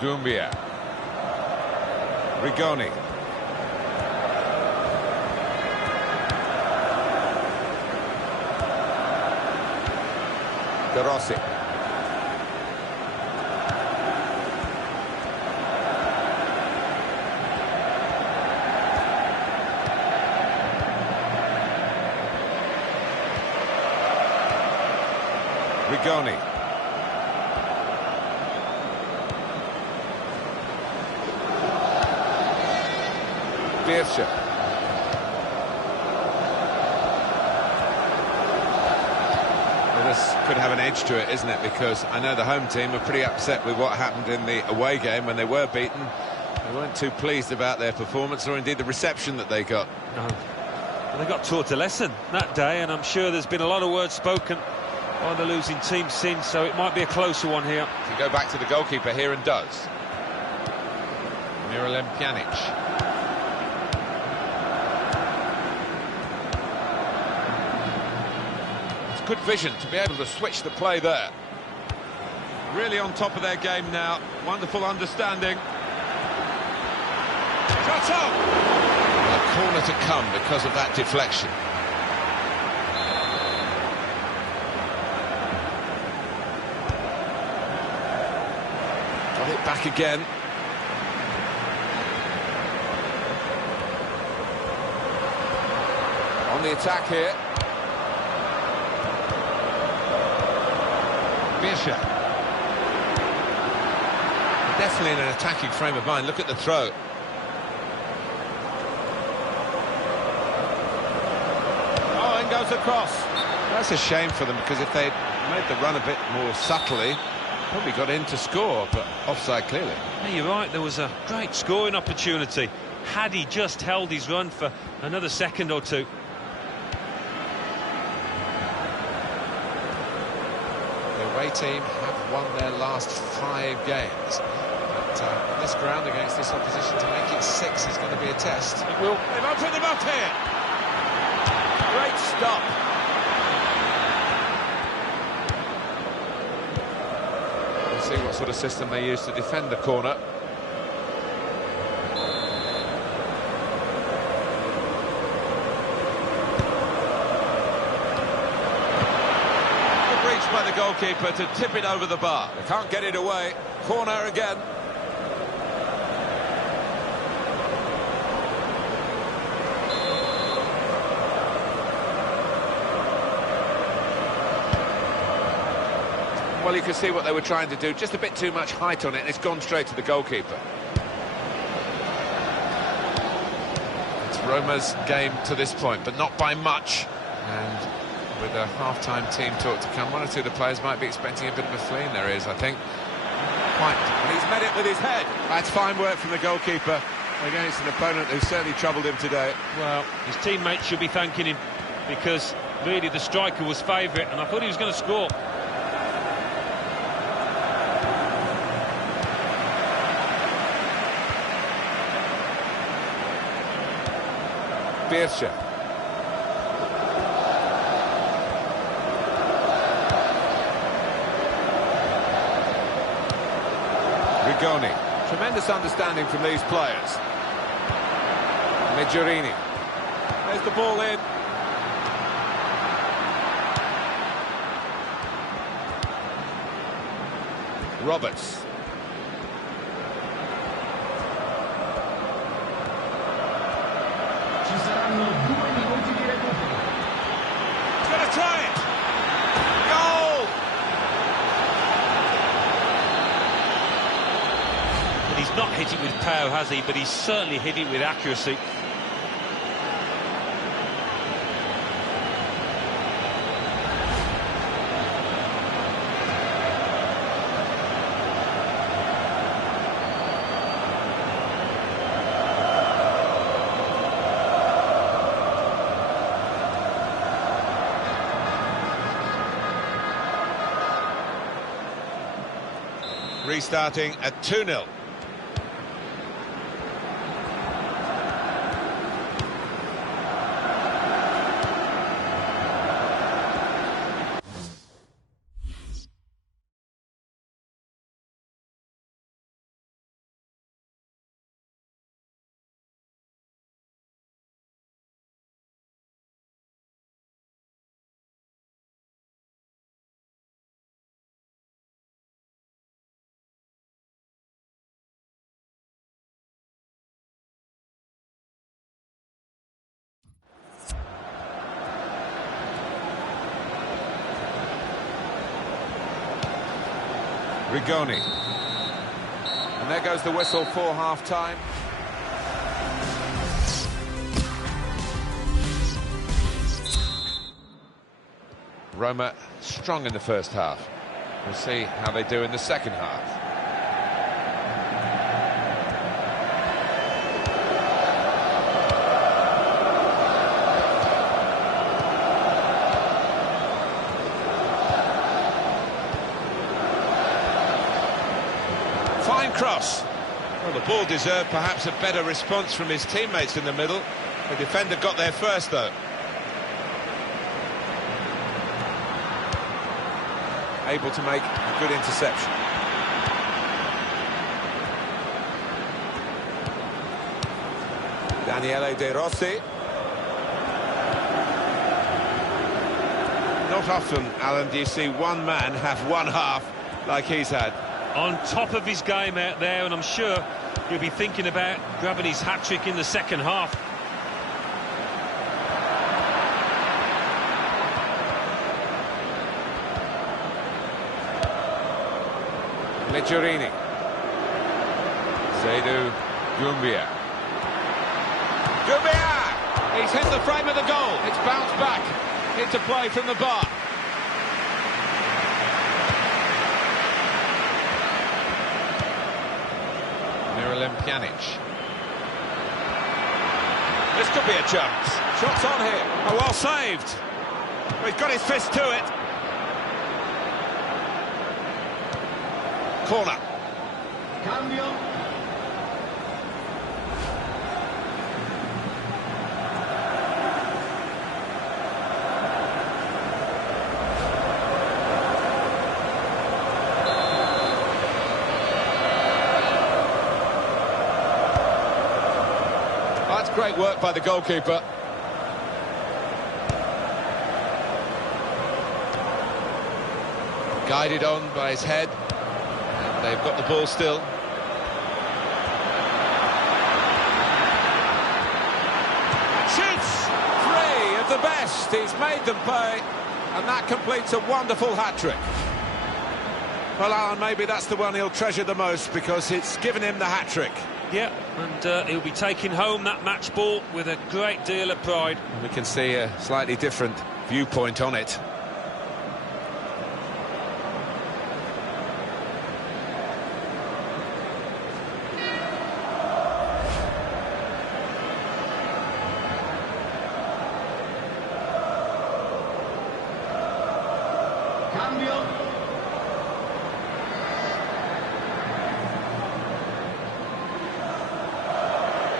Doumbia. Rigoni. De Rossi. Rigoni. Beershire. Well, this could have an edge to it, isn't it? Because I know the home team are pretty upset with what happened in the away game when they were beaten. They weren't too pleased about their performance or indeed the reception that they got. No. Well, they got taught a lesson that day, and I'm sure there's been a lot of words spoken by the losing team since, so it might be a closer one here. If you go back to the goalkeeper here and does. Miralem Pjanic. Good vision to be able to switch the play there. Really on top of their game now. Wonderful understanding. Shot up! A corner to come because of that deflection. Got it back again. On the attack here. Definitely in an attacking frame of mind. Look at the throw. Oh, and goes across. That's a shame for them, because if they'd made the run a bit more subtly, probably got in to score, but offside clearly. Yeah, you're right, there was a great scoring opportunity. Had he just held his run for another second or two. The away team have won their last 5 games. But on this ground against this opposition, to make it 6 is going to be a test. It will. They've opened them up here. Great stop. We'll see what sort of system they use to defend the corner. By the goalkeeper to tip it over the bar. They can't get it away. Corner again. Well, you can see what they were trying to do. Just a bit too much height on it, and it's gone straight to the goalkeeper. It's Roma's game to this point, but not by much. And with a half-time team talk to come, one or two of the players might be expecting a bit of a flea in their ears, I think. Quite. And he's met it with his head. That's fine work from the goalkeeper against an opponent who certainly troubled him today. Well, his teammates should be thanking him, because really the striker was favourite, and I thought he was going to score. Beershire. Rigoni. Tremendous understanding from these players. Meggiorini. There's the ball in. Roberts. He's going to try it. Goal! He's not hit it with power, has he? But he's certainly hit it with accuracy. Restarting at 2-0. Rigoni. And there goes the whistle for half-time. Roma strong in the first half. We'll see how they do in the second half. Fine cross. Well, the ball deserved perhaps a better response from his teammates in the middle. The defender got there first, though. Able to make a good interception. Daniele De Rossi. Not often, Alan, do you see one man have one half like he's had. On top of his game out there, and I'm sure he'll be thinking about grabbing his hat-trick in the second half. Mejorini. Seydou Doumbia. Doumbia! He's hit the frame of the goal. It's bounced back into play from the bar. Miralem Pjanic. This could be a chance. Shots on here. Oh, well saved. He's got his fist to it. Corner. Cambio. That's great work by the goalkeeper. Guided on by his head. They've got the ball still. Shoots! 3 of the best. He's made them pay. And that completes a wonderful hat-trick. Well, Alan, maybe that's the one he'll treasure the most because it's given him the hat-trick. Yeah, and he'll be taking home that match ball with a great deal of pride. And we can see a slightly different viewpoint on it.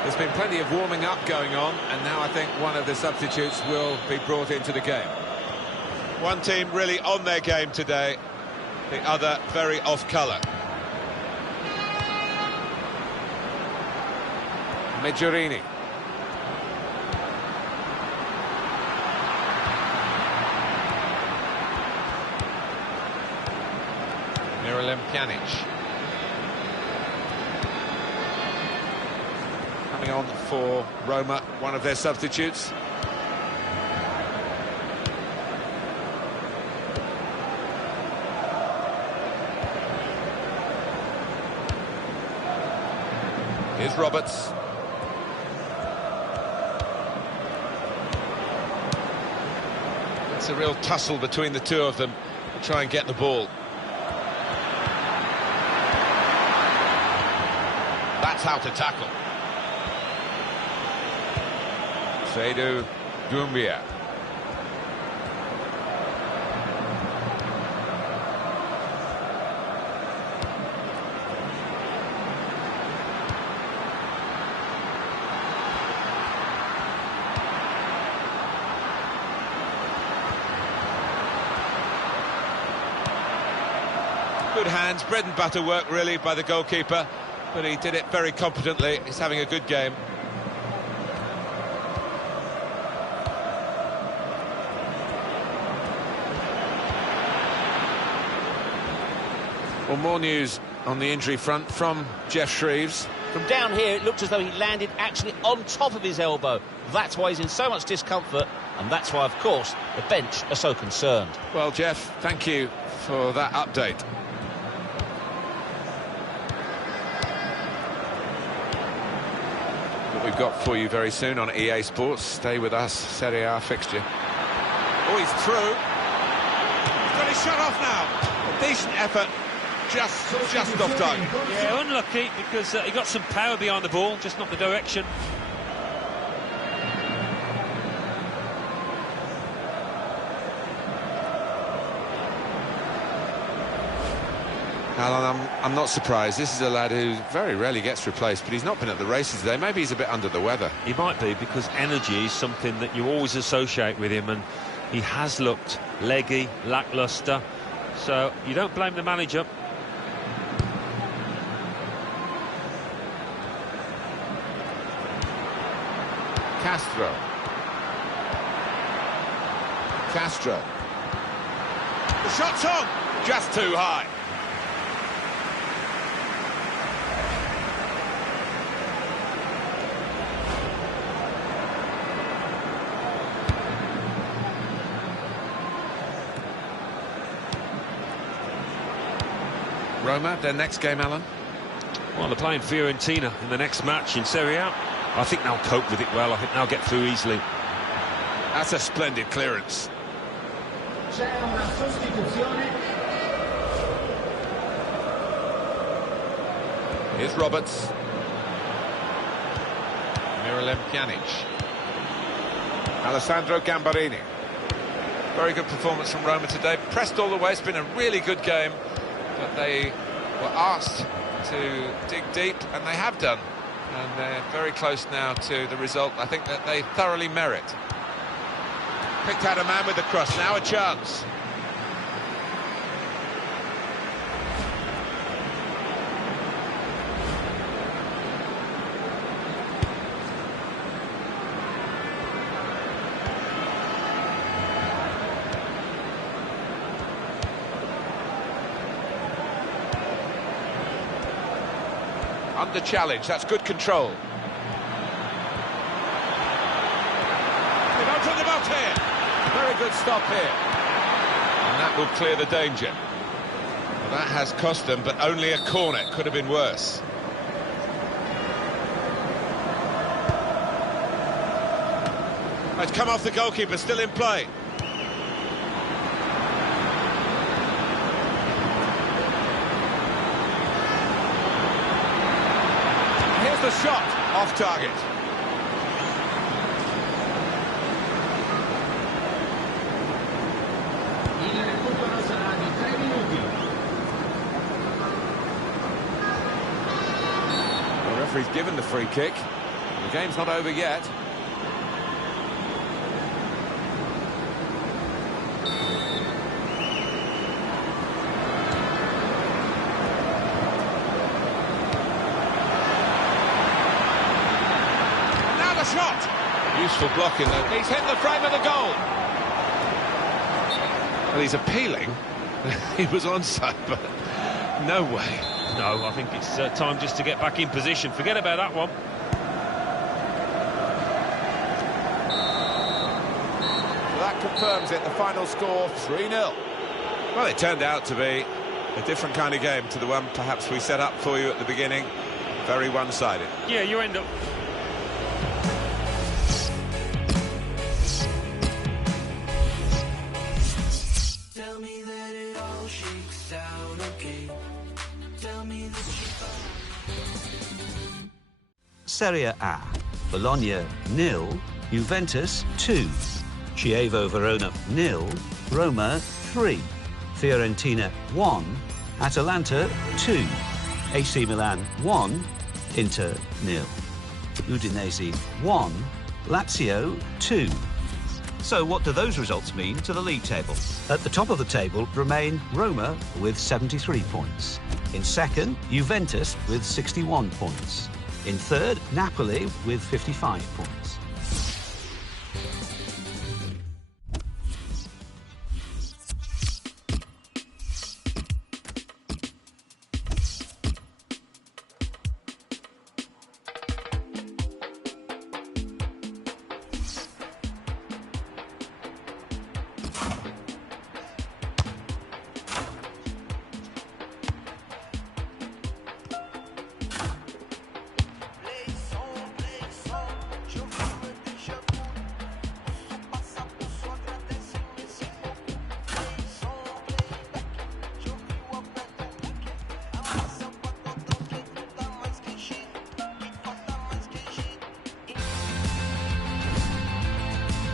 There's been plenty of warming up going on, and now I think one of the substitutes will be brought into the game. One team really on their game today, the other very off-colour. Mejorini. Miralem Pjanic. Coming on for Roma, one of their substitutes. Here's Roberts. It's a real tussle between the two of them to try and get the ball. That's how to tackle. Seydou Doumbia. Good hands, bread and butter work really by the goalkeeper, but he did it very competently. He's having a good game. Well, more news on the injury front from Jeff Shreeves. From down here, it looked as though he landed actually on top of his elbow. That's why he's in so much discomfort, and that's why, of course, the bench are so concerned. Well, Jeff, thank you for that update. we've got for you very soon on EA Sports. Stay with us, Serie A fixture. Oh, he's through. He's got his shot off now. A decent effort, just off target. Yeah, unlucky because he got some power behind the ball, just not the direction. Alan, I'm not surprised. This is a lad who very rarely gets replaced, but he's not been at the races today. Maybe he's a bit under the weather. He might be, because energy is something that you always associate with him, and he has looked leggy, lacklustre, so you don't blame the manager. Castro. The shot's on. Just too high. Roma, their next game, Alan? Well, they're playing Fiorentina in the next match in Serie A. I think they'll cope with it well. I think they'll get through easily. That's a splendid clearance. C'è una sostituzione. Here's Roberts. Miralem Pjanic. Alessandro Gambarini. Very good performance from Roma today. Pressed all the way. It's been a really good game, but they were asked to dig deep, and they have done. And they're very close now to the result I think that they thoroughly merit. Picked out a man with the cross. Now a chance. Under challenge, that's good control. They've opened them up here. Very good stop here. And that will clear the danger. Well, that has cost them, but only a corner. Could have been worse. It's come off the goalkeeper, still in play. Here's the shot, off target. Il recupero sarà di 3 minuti. The referee's given the free kick. The game's not over yet. Shot! Useful blocking though. He's hit the frame of the goal. Well, he's appealing. He was onside, but no way. No, I think it's time just to get back in position. Forget about that one. So that confirms it. The final score, 3-0. Well, it turned out to be a different kind of game to the one perhaps we set up for you at the beginning. Very one-sided. Yeah, you end up... Serie A, Bologna 0, Juventus 2, Chievo Verona 0, Roma 3, Fiorentina 1, Atalanta 2, AC Milan 1, Inter 0, Udinese 1, Lazio 2. So what do those results mean to the league table? At the top of the table remain Roma with 73 points. In second, Juventus with 61 points. In third, Napoli with 55 points.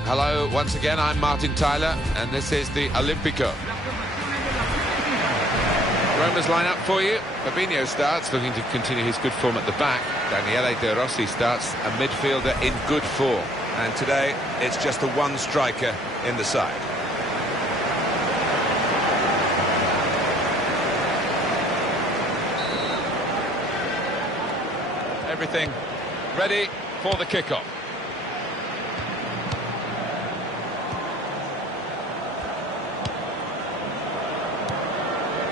Hello, once again, I'm Martin Tyler, and this is the Olimpico. Roma's line-up for you. Fabinho starts, looking to continue his good form at the back. Daniele De Rossi starts, a midfielder in good form. And today, it's just the one striker in the side. Everything ready for the kickoff.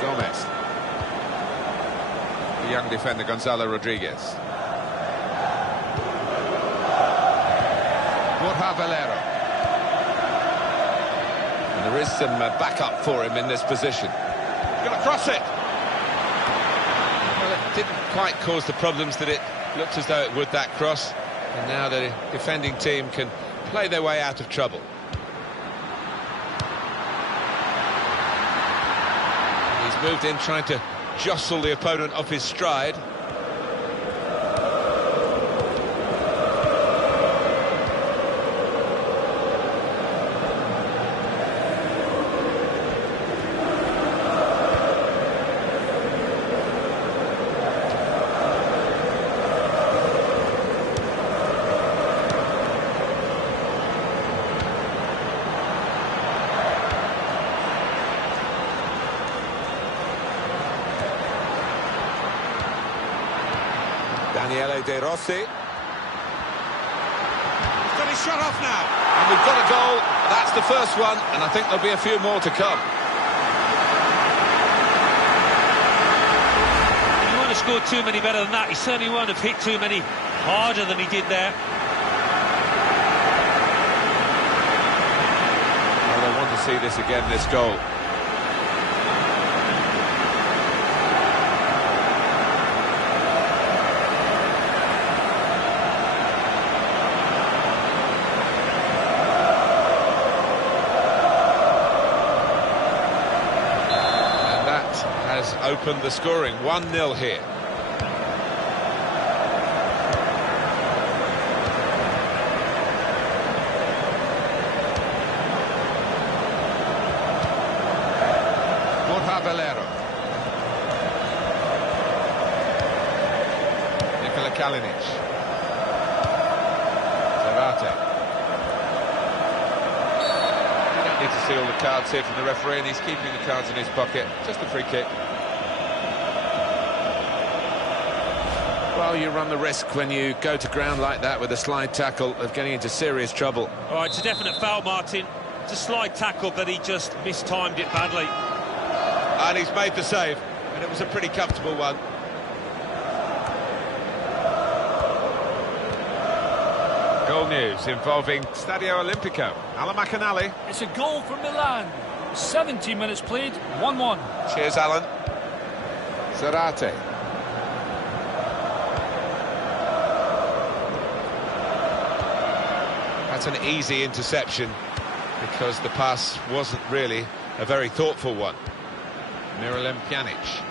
Gomez. The young defender Gonzalo Rodriguez. Borja Valero. And there is some backup for him in this position. Going to cross it. Well, it didn't quite cause the problems that it looked as though it would, that cross. And now the defending team can play their way out of trouble. He's moved in trying to jostle the opponent off his stride. Daniele De Rossi. He's got his shot off now. And we've got a goal. That's the first one, and I think there'll be a few more to come. He won't have scored too many better than that. He certainly won't have hit too many harder than he did there. Well, I want to see this again, this goal. Has opened the scoring. 1-0 here. Borja Valero. Nikola Kalinic. Zarate. Need to see all the cards here from the referee, and he's keeping the cards in his pocket. Just a free kick. Well, you run the risk when you go to ground like that with a slide tackle of getting into serious trouble. All right, it's a definite foul, Martin. It's a slide tackle, but he just mistimed it badly. And he's made the save, and it was a pretty comfortable one. Goal news involving Stadio Olimpico. Alan McAnally. It's a goal from Milan. 70 minutes played, 1-1. Cheers, Alan. Zarate. That's an easy interception because the pass wasn't really a very thoughtful one. Miralem Pjanic.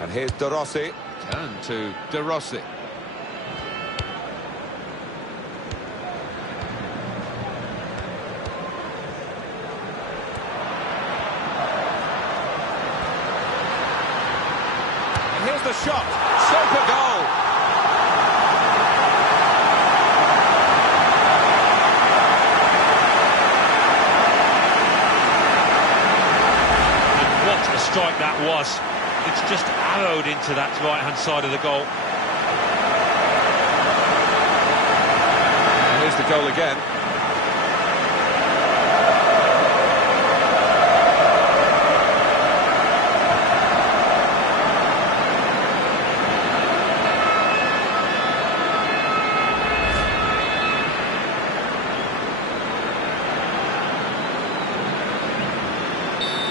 And here's De Rossi. Turn to De Rossi. Here's the shot. Super goal. And what a strike that was. It's just arrowed into that right-hand side of the goal. Here's the goal again.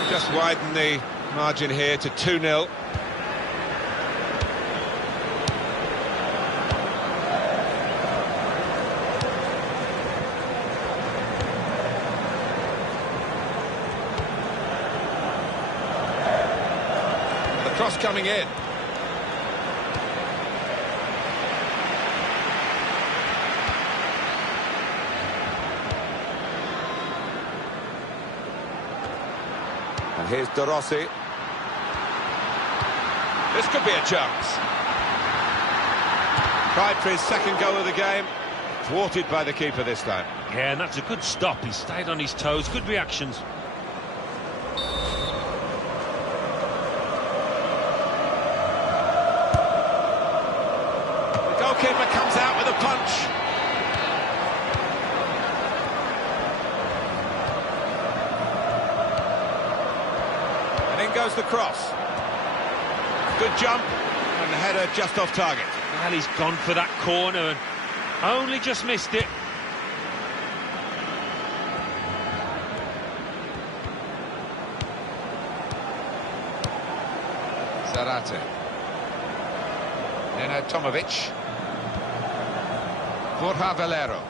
Just widen the margin here to 2-0. The cross coming in. And here's De Rossi. This could be a chance. Tried for his second goal of the game. Thwarted by the keeper this time. Yeah, and that's a good stop. He stayed on his toes. Good reactions. The goalkeeper comes out with a punch. And in goes the cross. Good jump, and the header just off target. Well, he's gone for that corner and only just missed it. Zarate. Neno Tomovic. Borja Valero.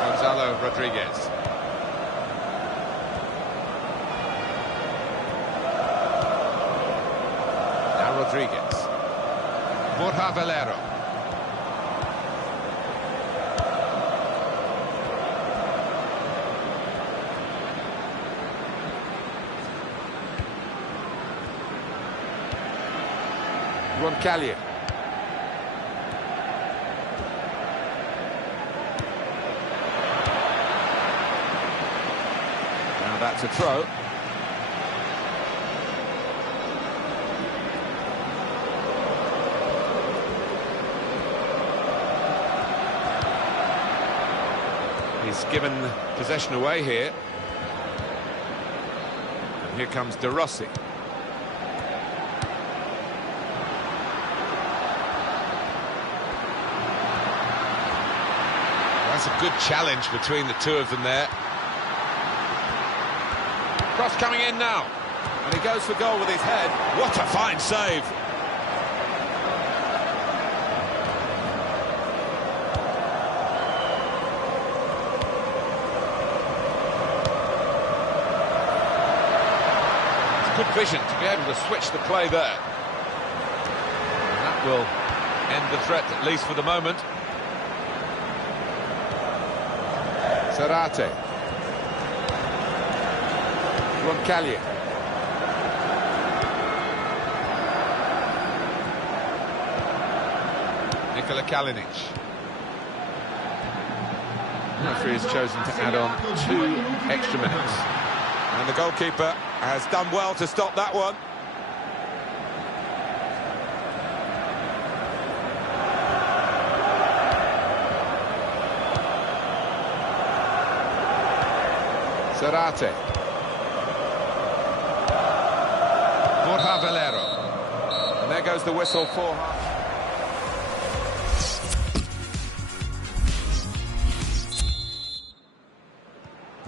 Gonzalo Rodriguez. Now Rodriguez. Borja Valero. Roncallier. Now that's a throw. He's given possession away here. And here comes De Rossi. That's a good challenge between the two of them there. Cross coming in now. And he goes for goal with his head. What a fine save. It's good vision to be able to switch the play there. And that will end the threat, at least for the moment. Zarate. Roncallier. Nikola Kalinic. The referee has chosen to add on 2 extra minutes. And the goalkeeper has done well to stop that one. Zarate. Borja Valero. And there goes the whistle for half.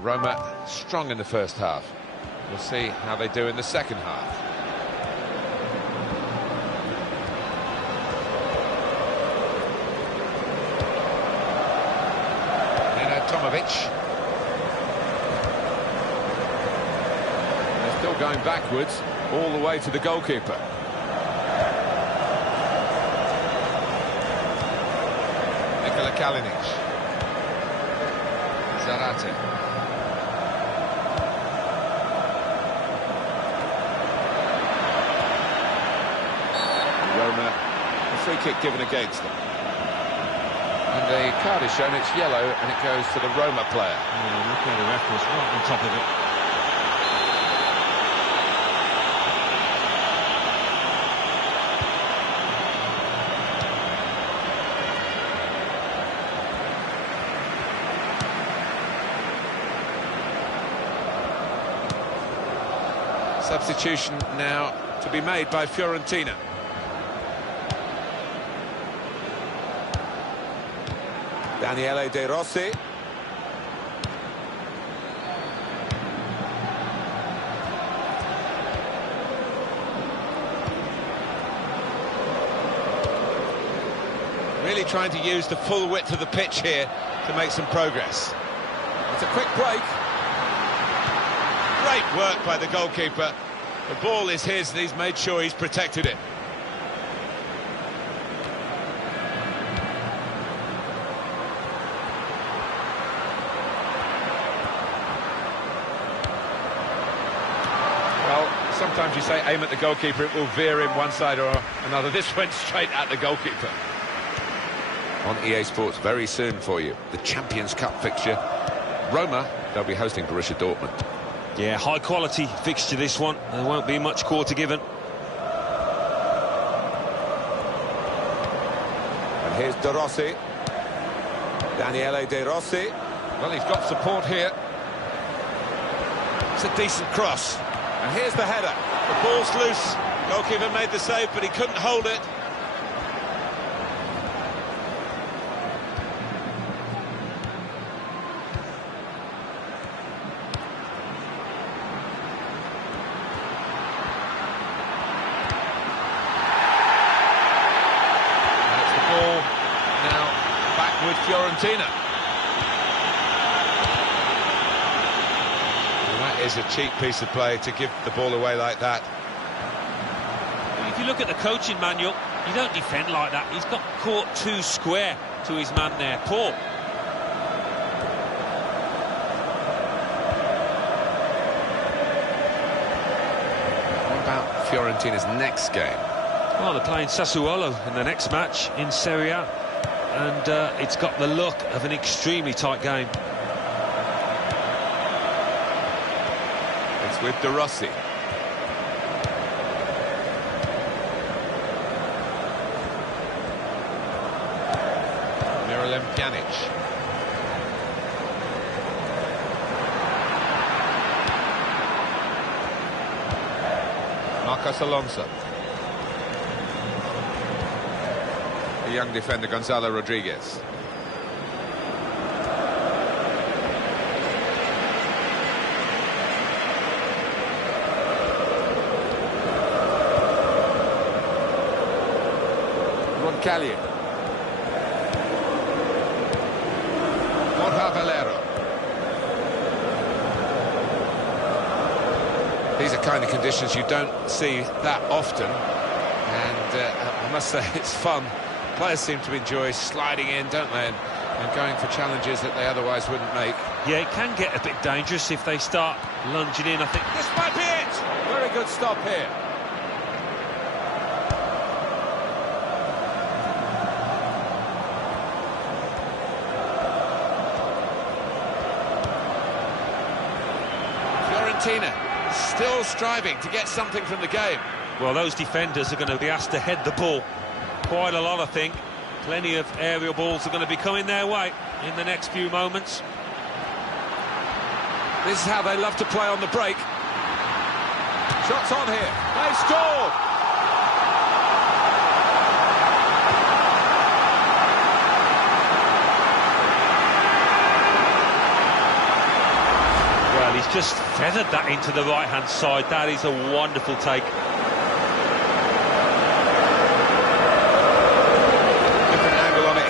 Roma strong in the first half. We'll see how they do in the second half. Neno Tomovic. Still going backwards, all the way to the goalkeeper. Nikola Kalinic. Zarate. Roma, a free kick given against them. And the card is shown, it's yellow, and it goes to the Roma player. Yeah, look at the ref was right on top of it. Substitution now to be made by Fiorentina. Daniele De Rossi. Really trying to use the full width of the pitch here to make some progress. It's a quick break. Great work by the goalkeeper. The ball is his and he's made sure he's protected it. Sometimes you say aim at the goalkeeper, it will veer in one side or another. This went straight at the goalkeeper. On EA Sports very soon for you, the Champions Cup fixture. Roma, they'll be hosting Borussia Dortmund. Yeah, high-quality fixture, this one. There won't be much quarter given. And here's De Rossi. Daniele De Rossi. Well, he's got support here. It's a decent cross. And here's the header. The ball's loose. Goalkeeper made the save, but he couldn't hold it. With Fiorentina. Well, that is a cheap piece of play to give the ball away like that. If you look at the coaching manual, you don't defend like that. He's got caught too square to his man there. Poor. What about Fiorentina's next game? Well, they're playing Sassuolo in the next match in Serie A. And it's got the look of an extremely tight game. It's with De Rossi. Miralem Pjanic. Marcos Alonso. The young defender Gonzalo Rodriguez. Roncalli. Borja Valero. These are kind of conditions you don't see that often, and I must say it's fun. Players seem to enjoy sliding in, don't they, and going for challenges that they otherwise wouldn't make. Yeah, it can get a bit dangerous if they start lunging in, I think. This might be it! Very good stop here. Fiorentina still striving to get something from the game. Well, those defenders are going to be asked to head the ball quite a lot, I think. Plenty of aerial balls are going to be coming their way in the next few moments. This is how they love to play on the break. Shots on here. They scored! Well, he's just feathered that into the right-hand side. That is a wonderful take.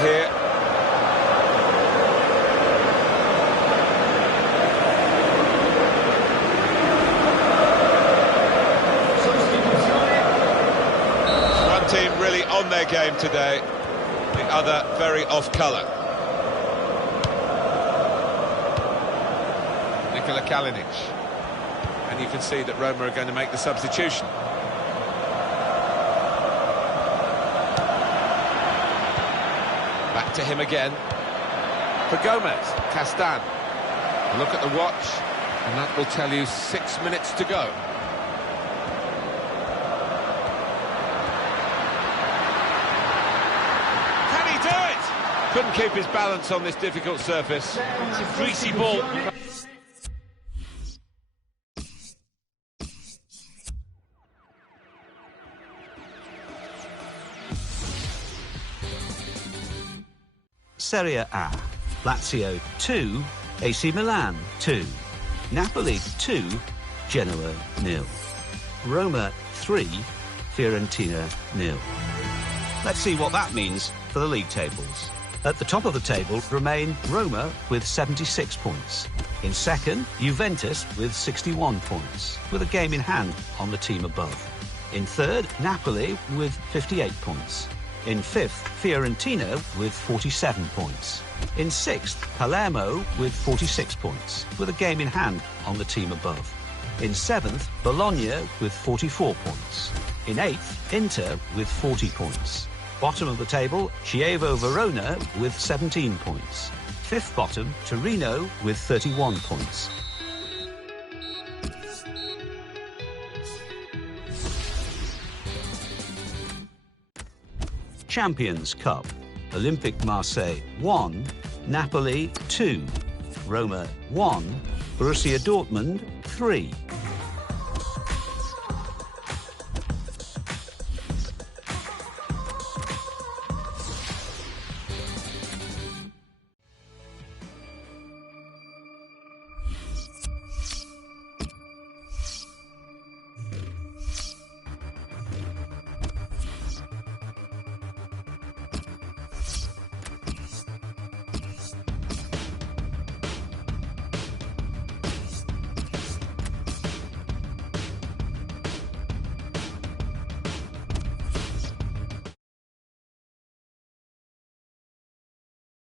Here. One team really on their game today, the other very off colour. Nikola Kalinic. And you can see that Roma are going to make the substitution. Back to him again. For Gomez, Castan. Look at the watch, and that will tell you 6 minutes to go. Can he do it? Couldn't keep his balance on this difficult surface. It's a greasy ball. Serie A, Lazio 2, AC Milan 2, Napoli 2, Genoa 0, Roma 3, Fiorentina 0. Let's see what that means for the league tables. At the top of the table remain Roma with 76 points. In second, Juventus with 61 points, with a game in hand on the team above. In third, Napoli with 58 points. In fifth, Fiorentina with 47 points. In sixth, Palermo with 46 points, with a game in hand on the team above. In 7th, Bologna with 44 points. In 8th, Inter with 40 points. Bottom of the table, Chievo Verona with 17 points. 5th bottom, Torino with 31 points. Champions Cup. Olympique Marseille 1, Napoli 2, Roma 1, Borussia Dortmund 3.